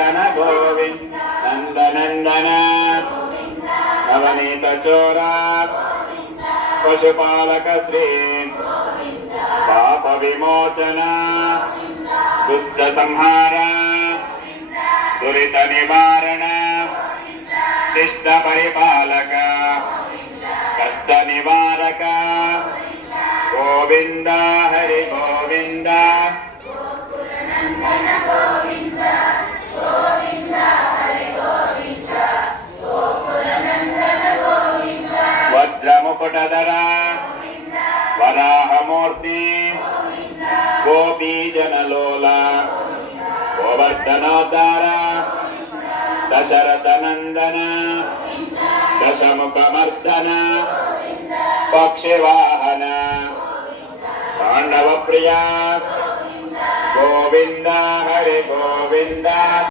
नंदन गोविंद नंदनंदन नवनीत चोरा पशुपालक श्री पाप विमोचन दुष्ट संहार दुरित निवारण शिष्ट परिपालक कष्ट निवारक गोविंद हरि गोविंद वज्रमुकुटधर वराहमूर्ति गोपीजनलोला गोवर्धनोद्धार दशरथनंदन दशमुखमर्दन पक्षिवाहन पांडव प्रिया गोविंद हरि गोविंद।